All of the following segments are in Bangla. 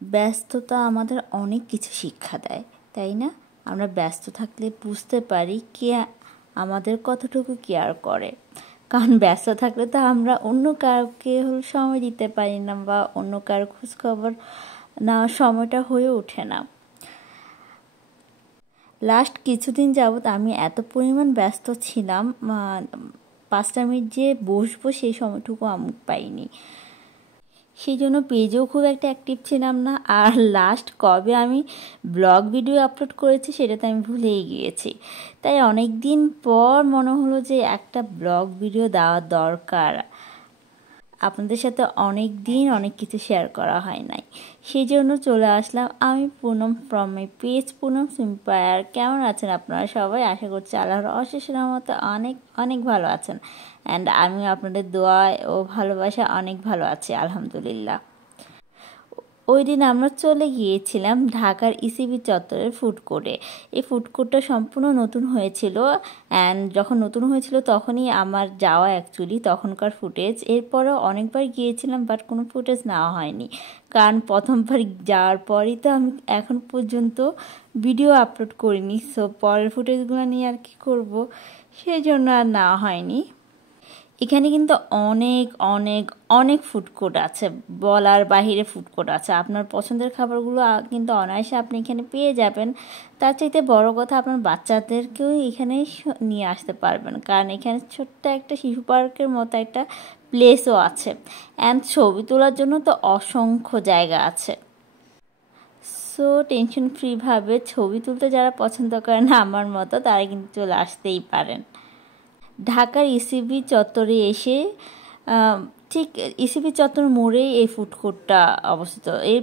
ব্যস্ততা আমাদের অনেক কিছু শিক্ষা দেয়, তাই না? আমরা ব্যস্ত থাকলে বুঝতে পারি কে আমাদের কতটুকু কেয়ার করে। কারণ ব্যস্ত থাকলে তো আমরা অন্য কাউকে সময় দিতে পারি না, বা অন্য কারো খোঁজখবর নেওয়ার সময়টা হয়ে ওঠে না। লাস্ট কিছুদিন যাবৎ আমি এত পরিমাণ ব্যস্ত ছিলাম, 5টা মিনিট যে বসবো সেই সময়টুকু আমি পাইনি। সেই জন্য পেজেও খুব একটা অ্যাক্টিভ ছিলাম না। আর লাস্ট কবে আমি ব্লগ ভিডিও আপলোড করেছি সেটা তো আমি ভুলেই গিয়েছি। তাই অনেক দিন পর মনে হলো যে একটা ব্লগ ভিডিও দেওয়া দরকার। আপনাদের সাথে অনেক দিন অনেক কিছু শেয়ার করা হয় নাই, সেই জন্য চলে আসলাম আমি Poonam from my page Poonam সিম্পায়ার। কেমন আছেন আপনারা সবাই? আশা করছি আল্লাহর অশেষ রহমতে অনেক অনেক ভালো আছেন। অ্যান্ড আমি আপনাদের দোয়া ও ভালোবাসা অনেক ভালো আছি, আলহামদুলিল্লাহ। ওই দিন আমরা চলে গিয়েছিলাম ঢাকার ইসিবি চত্বরের ফুড কোর্টে। এই ফুড কোর্টটা সম্পূর্ণ নতুন হয়েছিল, অ্যান্ড যখন নতুন হয়েছিল তখনই আমার যাওয়া অ্যাকচুয়ালি তখনকার ফুটেজ। এরপরেও অনেকবার গিয়েছিলাম, বাট কোনো ফুটেজ নেওয়া হয়নি, কারণ প্রথমবার যাওয়ার পরই তো আমি এখন পর্যন্ত ভিডিও আপলোড করিনি। সো পরের ফুটেজগুলো নিয়ে আর কি করব, সেই জন্য আর নেওয়া হয়নি। এখানে কিন্তু অনেক অনেক অনেক ফুড কোর্ট আছে, বলার বাহিরে ফুড কোর্ট আছে। আপনার পছন্দের খাবারগুলো কিন্তু অনায়াসে আপনি এখানে পেয়ে যাবেন। তার চাইতে বড় কথা, আপনার বাচ্চাদেরকেও এখানে নিয়ে আসতে পারবেন, কারণ এখানে ছোট্ট একটা শিশু পার্কের মতো একটা প্লেসও আছে। অ্যান্ড ছবি তোলার জন্য তো অসংখ্য জায়গা আছে। সো টেনশন ফ্রিভাবে ছবি তুলতে যারা পছন্দ করেন আমার মতো, তারা কিন্তু চলে আসতেই পারেন। ঢাকার ইসিবি চত্বরে এসে ঠিক ইসিবি চত্বর মোড়েই এই ফুড কোর্টটা অবস্থিত। এর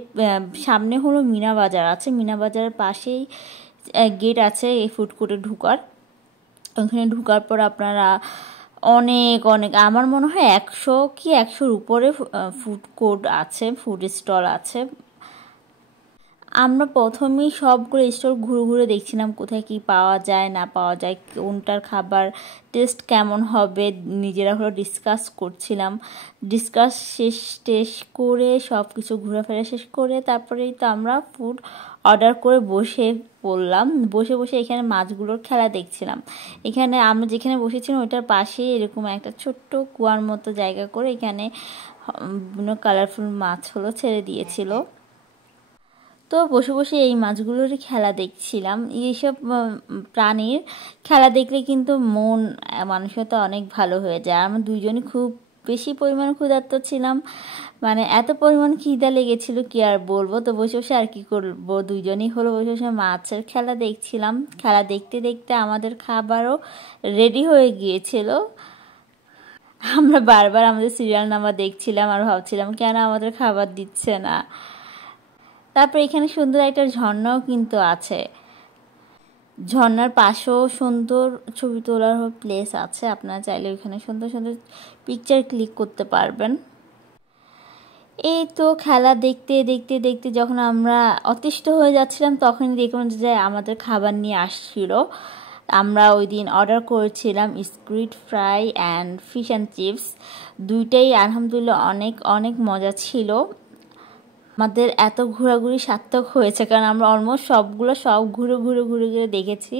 সামনে হলো মিনা বাজার আছে, মিনা বাজারের পাশেই গেট আছে এই ফুড কোর্টে ঢোকার। ওখানে ঢোকার পর আপনারা অনেক অনেক, আমার মনে হয় 100 উপরে ফুড কোর্ট আছে, ফুড স্টল আছে। আমরা প্রথমেই সবগুলো স্টোর ঘুরে ঘুরে দেখছিলাম কোথায় কি পাওয়া যায় না পাওয়া যায়, কোনটার খাবার টেস্ট কেমন হবে, নিজেরা হলো ডিসকাস করছিলাম। ডিসকাস শেষ করে সব কিছু ঘোরাফেরা শেষ করে তারপরেই তো আমরা ফুড অর্ডার করে বসে পড়লাম। বসে বসে এখানে মাছগুলোর খেলা দেখছিলাম। এখানে আমরা যেখানে বসেছিলাম ওইটার পাশেই এরকম একটা ছোট্ট কুয়ার মতো জায়গা করে এখানে বিভিন্ন কালারফুল মাছ হলো ছেড়ে দিয়েছিল। তো বসে বসে এই মাছগুলোর খেলা দেখছিলাম। এইসব প্রাণীর খেলা দেখলে কিন্তু মন মানুষের তো অনেক ভালো হয়ে যায়। আমরা দুইজনই খুব বেশি পরিমাণ ক্ষুধার্ত ছিলাম, মানে এত পরিমাণ খিদা লেগেছিল কি আর বলবো। তো বসে বসে আর কি করবো, দুইজনই হলো বসে বসে মাছের খেলা দেখছিলাম। খেলা দেখতে দেখতে আমাদের খাবারও রেডি হয়ে গিয়েছিল। আমরা বারবার আমাদের সিরিয়াল নাম্বার দেখছিলাম আর ভাবছিলাম কেন আমাদের খাবার দিচ্ছে না। তারপর এখানে সুন্দর একটা ঝর্ণাও কিন্তু আছে, ঝর্ণার পাশেও সুন্দর ছবি তোলার প্লেস আছে। আপনারা চাইলে ওইখানে সুন্দর সুন্দর পিকচার ক্লিক করতে পারবেন। এই তো খেলা দেখতে দেখতে দেখতে যখন আমরা অতিষ্ঠ হয়ে যাচ্ছিলাম তখনই দেখলাম যে আমাদের খাবার নিয়ে আসছিল। আমরা ওই দিন অর্ডার করেছিলাম squid fry and fish and chips. দুইটাই আলহামদুলিল্লাহ অনেক অনেক মজা ছিল। আমাদের এত ঘোরাঘুরি সার্থক হয়েছে, কারণ আমরা অলমোস্ট সব ঘুরে ঘুরে ঘুরে ঘুরে দেখেছি।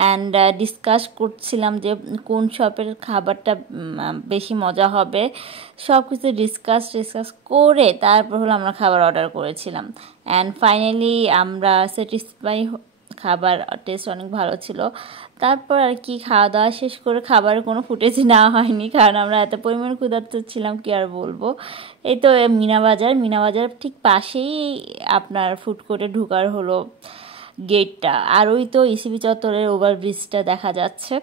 অ্যান্ড ডিসকাস করছিলাম যে কোন শপের খাবারটা বেশি মজা হবে। সব কিছু ডিসকাস করে তারপর হলো আমরা খাবার অর্ডার করেছিলাম। অ্যান্ড ফাইনালি আমরা স্যাটিসফাই, খাবার টেস্ট অনেক ভালো ছিল। তারপর আর কি খাওয়া দাওয়া শেষ করে খাবারের কোনো ফুটেজ নেওয়া হয়নি, কারণ আমরা এত পরিমাণ ক্ষুধার্ত ছিলাম কি আর বলবো। এই তো মিনা বাজার ঠিক পাশেই আপনার ফুড কোর্টে ঢোকার হলো গেটটা, আর ওই তো ইসিবি চত্বরের ওভারব্রিজটা দেখা যাচ্ছে।